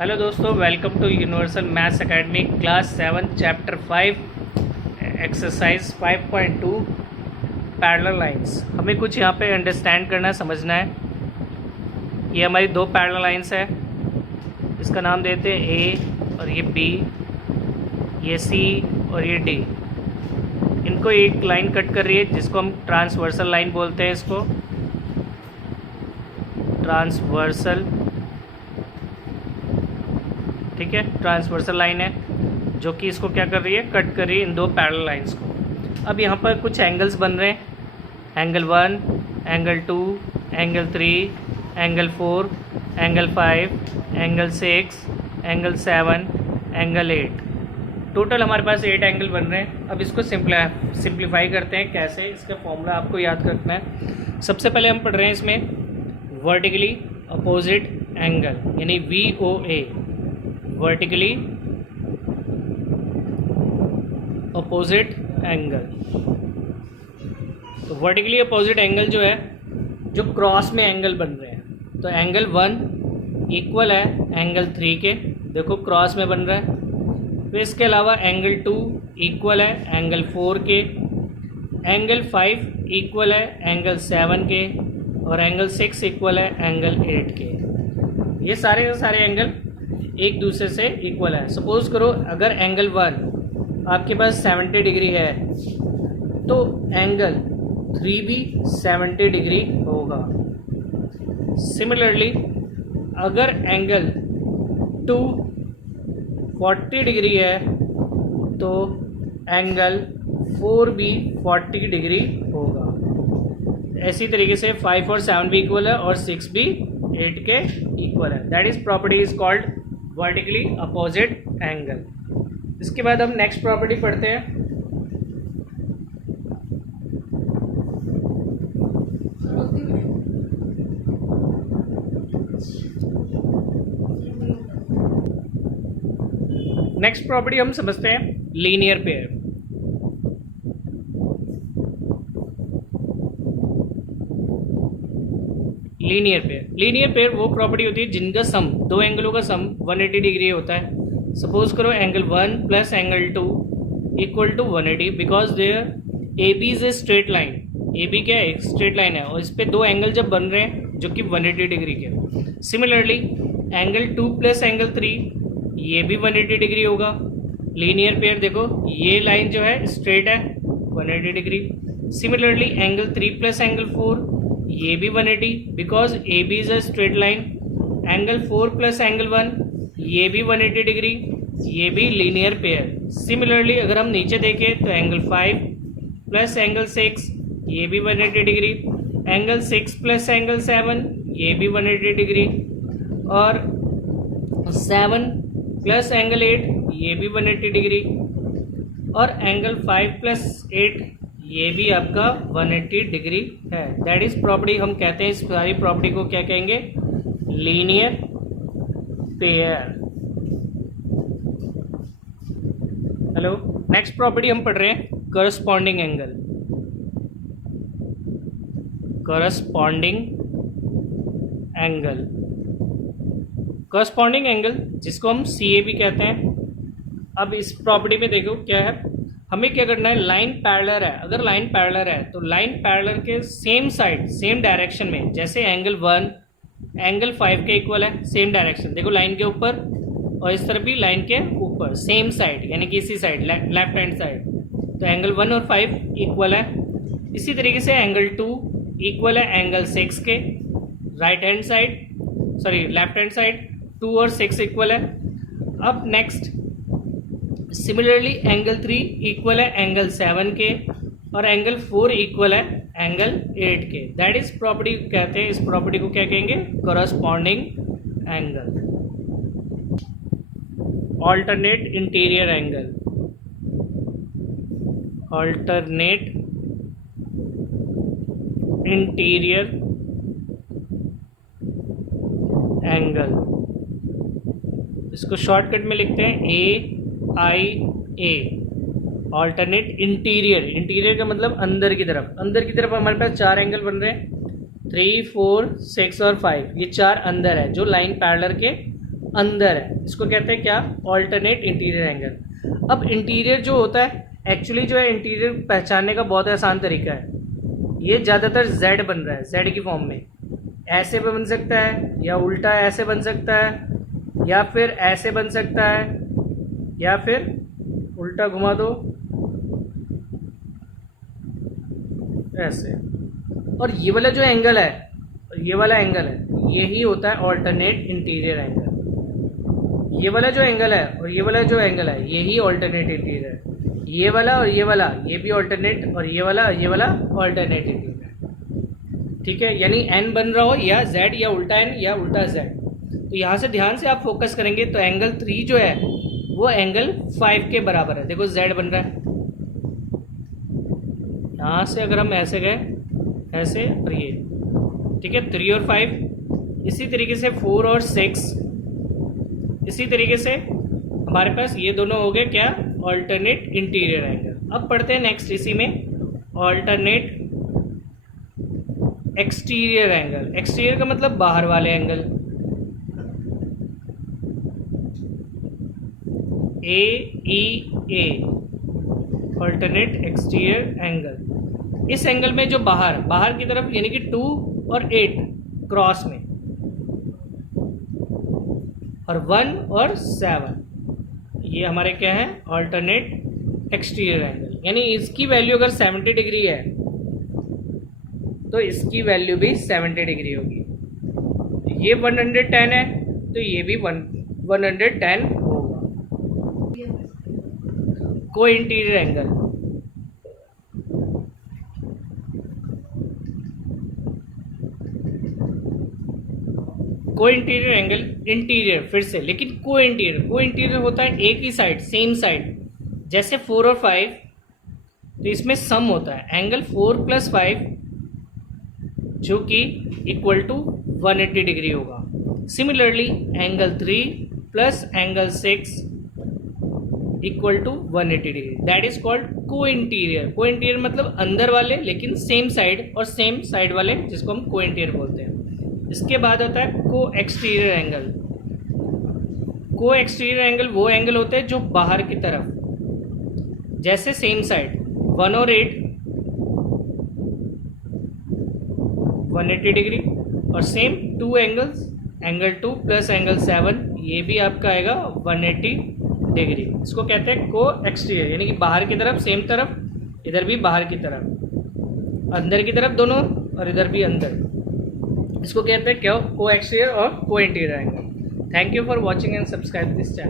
Hello दोस्तों, welcome to universal maths academy class 7 chapter 5 exercise 5.2 parallel lines. हमें कुछ यहाँ पे अंडरस्टैंड करना है, समझना है। ये हमारी दो पैरेलल लाइंस है, इसका नाम देते हैं ए और ये बी, ये सी और ये डी। इनको एक लाइन कट कर रही है जिसको हम ट्रांसवर्सल लाइन बोलते हैं। इसको ट्रांसवर्सल, ठीक है, ट्रांसवर्सल लाइन है जो कि इसको क्या कर रही है, कट कर रही है इन दो पैरेलल लाइंस को। अब यहाँ पर कुछ एंगल्स बन रहे हैं, angle 1, angle 2, angle 3, angle 4, angle 5, angle 6, angle 7, angle 8। Total हमारे पास 8 एंगल बन रहे हैं। अब इसको सिंप्लीफाई करते हैं। कैसे, इसका फॉर्मूला आपको याद रखना है। सबसे पहले हम पढ़ रहे हैं इसमें वर्टिकली अपोजिट एंगल, यानी VOA, वर्टिकली अपोजिट एंगल। तो वर्टिकली अपोजिट एंगल जो है, जो क्रॉस में एंगल बन रहे हैं, तो एंगल 1 इक्वल है एंगल 3 के, देखो क्रॉस में बन रहा है। फिर इसके अलावा एंगल 2 इक्वल है एंगल 4 के, एंगल 5 इक्वल है एंगल 7 के, और एंगल 6 इक्वल है एंगल 8 के। ये सारे के सारे एंगल एक दूसरे से इक्वल है। सपोज करो अगर एंगल 1 आपके पास 70 डिग्री है तो एंगल 3 भी 70 डिग्री होगा। सिमिलरली अगर एंगल 2 40 डिग्री है तो एंगल 4 भी 40 डिग्री होगा। ऐसी तरीके से 5 और 7 भी इक्वल है और 6 भी 8 के इक्वल है। That is property is called vertically opposite angle. इसके बाद हम नेक्स्ट प्रॉपर्टी पढ़ते हैं। नेक्स्ट प्रॉपर्टी हम समझते हैं लीनियर पेयर। लीनियर पेयर वो प्रॉपर्टी होती है जिनका सम, दो एंगलों का सम 180 डिग्री होता है। सपोज करो angle 1 plus angle 2 equal to 180, because there AB is a straight line. AB क्या है, एक स्ट्रेट लाइन है, और इस पे दो एंगल जब बन रहे हैं जो कि 180 डिग्री के। सिमिलरली एंगल 2 प्लस एंगल 3, ये भी 180 डिग्री होगा। लीनियर पेयर देखो, ये लाइन जो है स्ट्रेट है 180 degree. Similarly angle 3 plus angle 4, ये भी 180, because AB is a straight line. Angle 4 plus angle 1, ये भी 180 डिग्री, ये भी लीनियर पेयर। सिमिलरली अगर हम नीचे देखें तो एंगल 5 प्लस एंगल 6, ये भी 180 डिग्री। एंगल 6 प्लस एंगल 7, ये भी 180 डिग्री, और 7 प्लस एंगल 8, ये भी 180 डिग्री, और एंगल 5 प्लस 8, ये भी आपका 180 डिग्री है। दैट इज प्रॉपर्टी, हम कहते हैं इस सारी प्रॉपर्टी को क्या कहेंगे, linear pair. Hello, next property हम पढ़ रहे हैं corresponding angle. Corresponding angle, corresponding angle जिसको हम CA भी कहते हैं। अब इस प्रॉपर्टी में देखो क्या है, हमें क्या करना है, लाइन पैरेलल है। अगर लाइन पैरेलल है तो लाइन पैरेलल के सेम साइड, सेम डायरेक्शन में, जैसे एंगल 1 एंगल 5 के इक्वल है, सेम डायरेक्शन देखो लाइन के ऊपर, और इस तरफ भी लाइन के ऊपर सेम साइड, यानी कि इसी साइड लेफ्ट हैंड साइड, तो एंगल 1 और 5 इक्वल है। इसी तरीके से एंगल 2 इक्वल है एंगल 6 के right hand side, sorry left hand side, 2 और 6 इक्वल है। अब नेक्स्ट सिमिलरली एंगल 3 इक्वल है एंगल 7 के, और एंगल 4 इक्वल है एंगल 8 के। दैट इज प्रॉपर्टी कहते हैं, इस प्रॉपर्टी को क्या कहेंगे, corresponding angle. Alternate interior angle, alternate interior angle, इसको शॉर्टकट में लिखते हैं AIA, ऑल्टरनेट इंटीरियर। इंटीरियर का मतलब अंदर की तरफ। अंदर की तरफ हमारे पास 4 एंगल बन रहे हैं, 3, 4, 6 और 5। ये 4 अंदर है जो लाइन पैरेलल के अंदर है, इसको कहते हैं क्या, ऑल्टरनेट इंटीरियर एंगल। अब इंटीरियर जो होता है, एक्चुअली जो है इंटीरियर पहचानने का बहुत आसान तरीका है। ये ज़्यादातर जेड बन रहा है, जेड की फॉर्म में, ऐसे भी बन सकता है, या उल्टा ऐसे बन सकता है, या फिर ऐसे बन सकता है, या फिर उल्टा घुमा दो ऐसे। और ये वाला जो एंगल है, ये वाला एंगल है, यही होता है ऑल्टरनेट इंटीरियर एंगल। ये वाला जो एंगल है और ये वाला जो एंगल है, यही ऑल्टरनेट इंटीरियर है। ये वाला और ये वाला, ये भी ऑल्टरनेट, और ये वाला और ये वाला ऑल्टरनेट इंटीरियर है। ठीक है, यानी एन बन रहा हो या जेड, या उल्टा एन या उल्टा जेड। तो यहाँ से ध्यान से आप फोकस करेंगे तो एंगल 3 जो है वो एंगल 5 के बराबर है। देखो जेड बन रहा है, यहाँ से अगर हम ऐसे गए ऐसे, और ये ठीक है 3 और 5, इसी तरीके से 4 और 6, इसी तरीके से हमारे पास ये दोनों हो गए क्या, ऑल्टरनेट इंटीरियर एंगल। अब पढ़ते हैं नेक्स्ट इसी में ऑल्टरनेट एक्सटीरियर एंगल। एक्सटीरियर का मतलब बाहर वाले एंगल, ए ऑल्टरनेट एक्सटीरियर एंगल। इस एंगल में जो बाहर की तरफ यानी कि 2 और 8 क्रॉस में, और 1 और 7, ये हमारे क्या है, ऑल्टरनेट एक्सटीरियर एंगल। यानी इसकी वैल्यू अगर 70 डिग्री है तो इसकी वैल्यू भी 70 डिग्री होगी। ये 110 है तो ये भी 110 होगा। को इंटीरियर एंगल, को इंटीरियर एंगल, इंटीरियर फिर से, लेकिन को इंटीरियर होता है एक ही साइड, सेम साइड। जैसे 4 और 5, तो इसमें सम होता है एंगल 4 + 5 जो कि इक्वल टू 180 डिग्री होगा। Similarly angle 3 + angle 6 equal to 180 degree, that is called co interior. Co interior मतलब अंदर वाले लेकिन सेम साइड, और सेम साइड वाले जिसको हम को इंटीरियर बोलते हैं। इसके बाद आता है को एक्सटीरियर एंगल। को एक्सटीरियर एंगल वो एंगल होते हैं जो बाहर की तरफ, जैसे सेम साइड 1 और 8 180 डिग्री, और सेम 2 एंगल्स, एंगल 2 + एंगल 7, ये भी आपका आएगा 180 डिग्री। इसको कहते हैं को एक्सटीरियर, यानी कि बाहर की तरफ सेम तरफ, इधर भी बाहर की तरफ, अंदर की तरफ दोनों, और इधर भी अंदर। इसको कहते हैं क्या, को एक्सटीरियर और को interior angle. Thank you for watching and subscribe this channel.